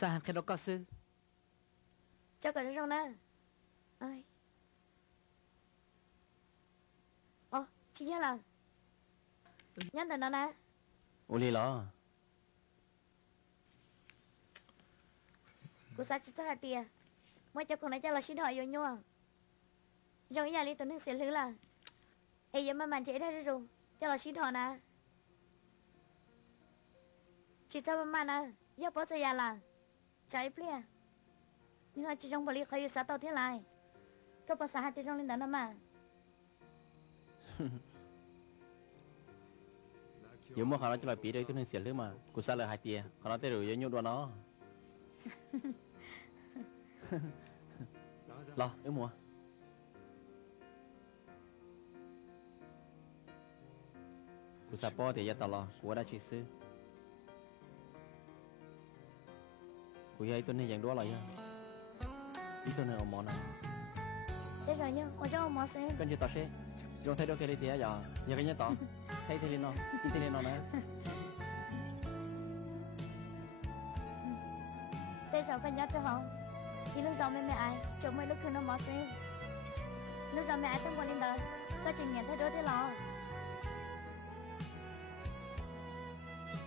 Sao hẳn cái đó có sư? Cho cả rong nè. Ơi. Ồ, chị nhớ là nhớ tình nó nè. Ủa lì lọ. Cô sao chị ta tia. Mới cho con này cho là xin hỏi vô nhau. Rồi nhà lý tôi nên sẽ lử là. Ê giờ mà màn chế đây rồi. Cho là xin hỏi nè. Chị ta mà nè. Giờ bỏ cho nhà là. Trái plia. Nhưng mà chị trong bà lý khởi sát tao thế lại. Có bà xã hạt tí trong linh đàn mà. Dù mà họ nói cho là bị đây tôi nên xỉa lưới mà. Cô sao lời hai tia. Họ nói tới rồi với nhau đua nó. Lo, yếu mùa. Cô sao bỏ thì giờ tao lo. Cô đã chỉ sư. Cô ấy tôi nên dành đua lại nha. Ý tôi nên ổn món nào. Thế rồi nhá, ở trong món xe. Bên chưa tao sẽ. Rồi thấy đâu kia đi tía giờ. Giờ cái nhớ tao. Thấy thì lên nó. Đi thì lên nó nè. Thế sao phải nhớ cho họ. Thì lúc đó mẹ ai, chồng mới lúc cứ nó món xe. Lúc đó mẹ ai tâm quan lên đời. Có chừng nhận thấy đứa thế lò.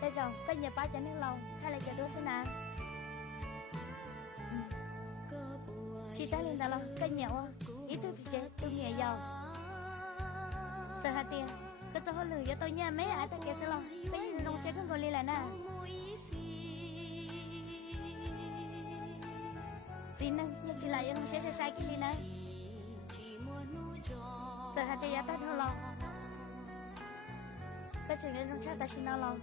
Thế rồi, có nhiều bác cho nên lòng. Hay là cho đứa thế nào. Chị ta lên đó là có nhiều ý thức thì chết, tôi nghe giàu. Sợ hạt tiền. Cái tôi hôn lửa cho tôi nha mấy ai ta kêu sẽ lo. Cái gì nông chơi không còn liên lại nè. Gì nâng, nhưng chỉ là nó sẽ sai cái gì nè. Sợ hạt tiền ta thôi lo. Cái chuyện này nông chắc ta xin nó lo.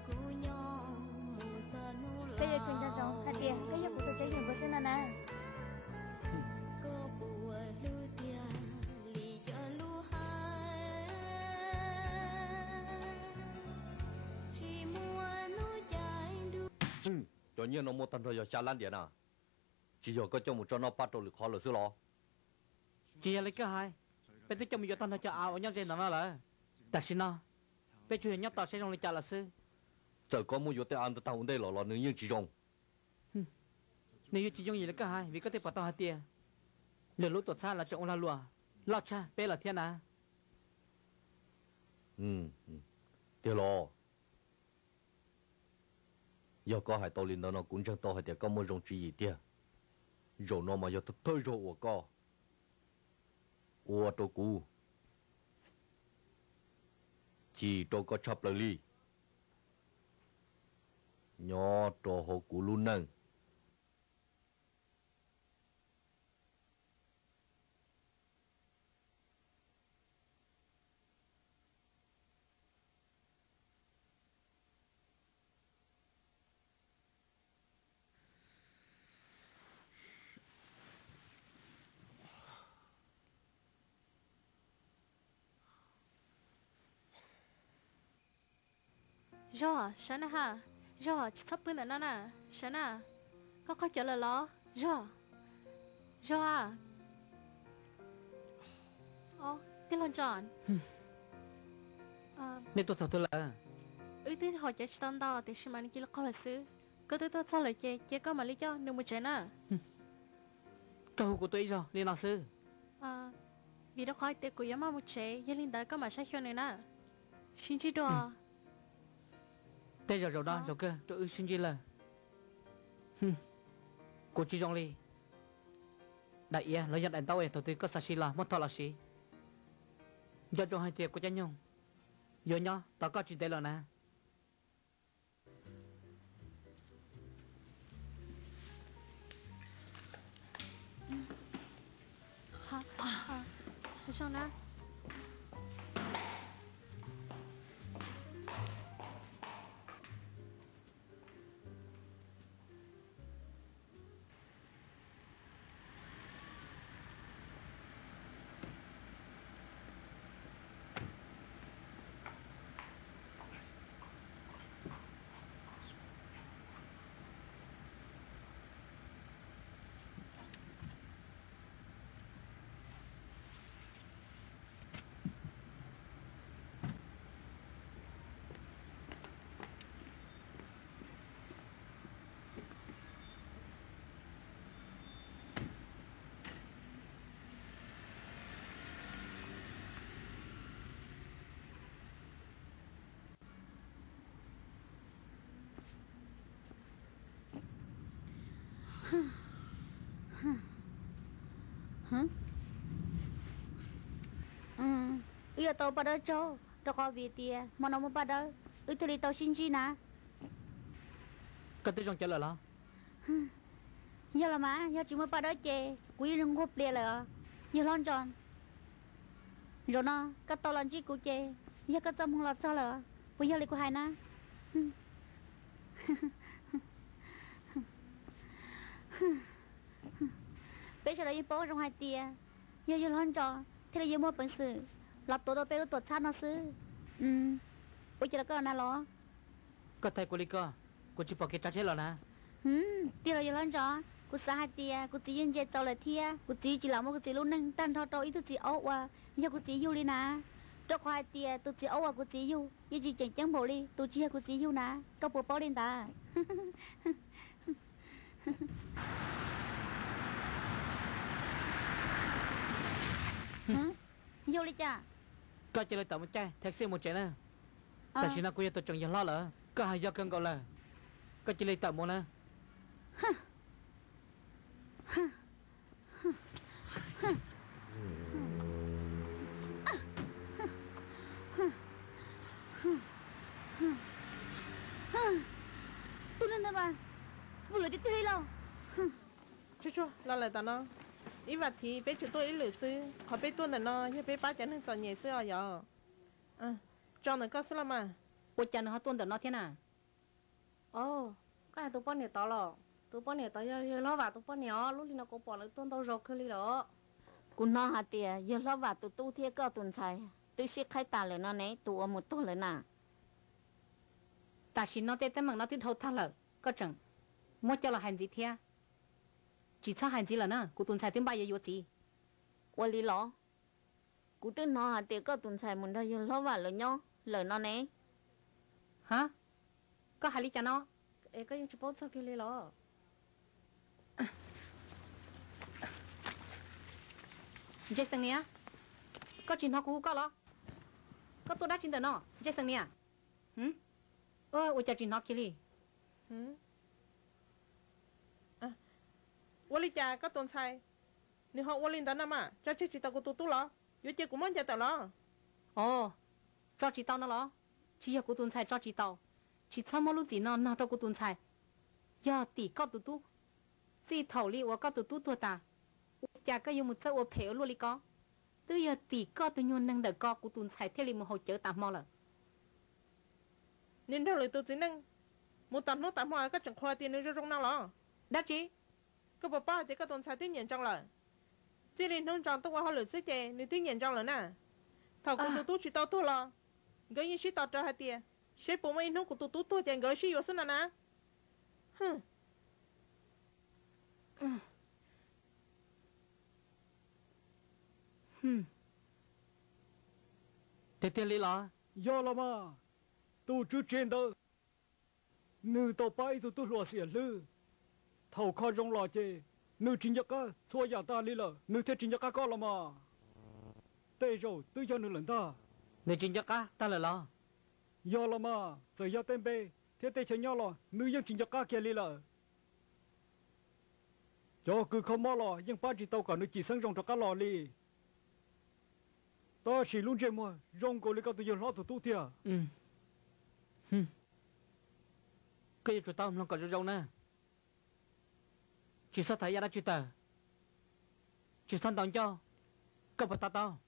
Cái giờ chuyện ta trong hạt tiền, cái giờ của tôi chơi nhiều của xin nè. Cho nhiên nó một thằng rồi xa lan điện à. Chỉ giờ có cho một cho nó bắt đầu lực khó là xưa lo. Chỉ là lấy cái hai. Bên tôi cho mình cho tao cho áo ở nhau trên nó là. Ta xin nó. Bên chuyện nhóc tao sẽ trong lịch trả là sư. Giờ có một yếu tố ăn tao đây là nếu như chỉ dùng. Nếu chỉ dùng gì là cái hai, vì có thể bảo tao hai tiền. Lửa lũ tuột xa là chỗ là lùa. Lọt cha, bé là thiên à. Tiêu lo. Giờ có hai tàu linh đó nó cũng chẳng tàu hai tiền có một rong chỉ gì tiền. Rồi nó mà giờ tôi rồi của co. Ủa tôi cú. Chỉ tôi có chấp lời ly. Nhỏ trò hồ cú luôn nâng. Rồi, sao nè ha? Rồi, sắp tới nữa nè, sao nè? Có chờ lời lo, rồi. Rồi à? Ồ, tiếng lon tròn. Nên tôi thật tôi là. Tí hỏi chạy tao đó thì xin mà đi là có là sư. Cứ tôi sao lại chế có mà lý cho đừng một chế nè. Câu của tôi rồi, nên nào sư. Vì đó khỏi tệ của yếm mà một chế, gia linh đã có mà sát hiệu này nè. Xin chỉ đồ. Thế giờ rồi đó, rồi cơ, tôi xin chỉ là. Cô chỉ trong ly. Đại ý, nó nhận đánh tao ấy, tôi có sát xí là, mất thọ là xí. Giờ cho hai tiệc của cha nhung. Giờ nhá, tao có chuyện tệ là nè. Hả? Sao nè? Giờ tao bắt đầu cho tao có việc tiề mà nó muốn bắt đầu thì tao xin chi nè cái tôi trong chơi là giờ là má giờ chỉ mới bắt đầu chơi quý đừng ngộp liền là giờ lon tròn rồi nó cái tao làm chi của chơi giờ cái tao muốn làm sao là bây giờ lại của hai nè bây giờ là yên bố trong hai tiề giờ lon tròn thế là giờ mua bản sự lập tổ bé tổ chát nó xứ bây giờ là cái nào lo cái thầy của lý cơ của chị bỏ cái trái chết rồi nè tiề là giờ lon tròn cô sa hai tiề cô chỉ yên chơi tàu là thia cô chỉ làm một cô chỉ lúc nâng tan thao trâu ít thứ chỉ ấu à giờ cô chỉ yêu đi nè cho hai tiề tôi chỉ ấu à cô chỉ yêu giờ chỉ chẳng chẳng bộ đi tôi chỉ cô chỉ yêu nè có bộ bao lên ta yêu đi cha cái chơi lại tao một trái taxi một trái nè tại sao nó cũng tôi chẳng lo lỡ cái hai giờ cơn gọi là cái chơi lại tao một nè tôi lên đây mà vừa rồi tôi thấy đâu chú lo lại tao nó ý vật thì bé chúng tôi ý lử sư họ bé tuôn là nó nhưng bé ba chẳng nên chọn nhẹ sư à giờ cho nó có sao mà ôi cha nó tuôn nó thế nào cái này tôi bỏ nè tao lo tôi bỏ nè tao giờ lo vào tôi bỏ nè lúc đi nó có bỏ lại tuôn tao rồi cứ đi đó cô nó hả tiề giờ lo vào tụi tu thiê cơ tuần sai tôi sẽ khai tả lời nó này tụi một tôi lời nà ta xin nó tết mà nó tết hậu thang lợ có chẳng mua cho là hành gì thế chỉ sao hành gì là nè cô tuần sai tiếng bay giờ gì qua lý lo cô tôi nó hả tiề cơ tuần sai muốn đâu giờ lo vào lời nhau lời nó này hả có hai lý cho nó cái gì chụp bao sao kia đi lo Jason nè có chuyện họ cũng có lo có tôi đã chuyện đó nó Jason nè ôi cha chuyện họ kia đi Wali cha có tuần sai nếu họ Wali đó nằm à cho chị tao của tôi lo yếu chị cũng muốn cho tao lo cho chị tao nó lo chỉ là của tuần sai cho chị tao chỉ sao mà lúc gì nó cho của tuần sai giờ tỷ có tụt tu chỉ thầu li 我có tụt tu ta cha có dùng một số 我陪luôn đi có từ giờ tỷ có tụi nhon năng đỡ có của tuần sai thế li một hỗ trợ tạm mò là nên đâu lại tôi chỉ năng một tạm nó tạm hoa có chẳng khoa tiền nữa trong năng lo đó chị có bà ba thì có tuần sai tiếng nhận trong lời chỉ nên thông trọng tôi qua họ lựa sức chè nếu tiếng nhận trong lời nè thầu của tôi chỉ tao thôi lo cái gì chỉ tao cho hai tiền sẽ bố mấy nó của tôi tiền gửi chỉ vô sân nè thế tiền lý lo do là mà tu chú trên đó nữ tàu bay tu lúa xỉa lư thầu kho rong lò chê nữ chính nhật á xua giả ta lý lợ nữ thế chính nhật á có là mà tê rồi tư cho nữ lần ta nữ chính nhật á ta là lo do là mà giờ do tên bê thế tê chơi nhau lò nữ dân chính nhật á kia lý lợ cho cứ không mò lò nhưng ba chỉ tàu cả nữ chỉ sinh rong cho cá lò li ta chỉ luôn chơi mua rong cổ lý cao tu dân lo tu thia cái gì tụi tao không còn rong nè chỉ sao thấy ra chỉ tờ chỉ san tao cho có phải tao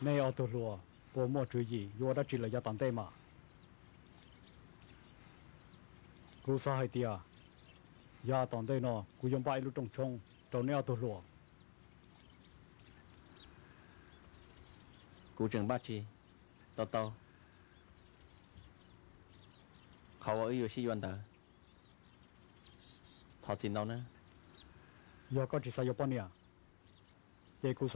này ở tu lúa bộ mua chữ gì vô đã chỉ là gia tán tê mà cú sa hai tia gia tán tê nó cú dùng bài lúc trồng trồng trồng này ở tu lúa cú trường ba chi taoเขาเอาอยู่ที่วันเตอร์ถอดสินเรานะ giờ có chỉ sai giờ bao nhiêu vậy cú sa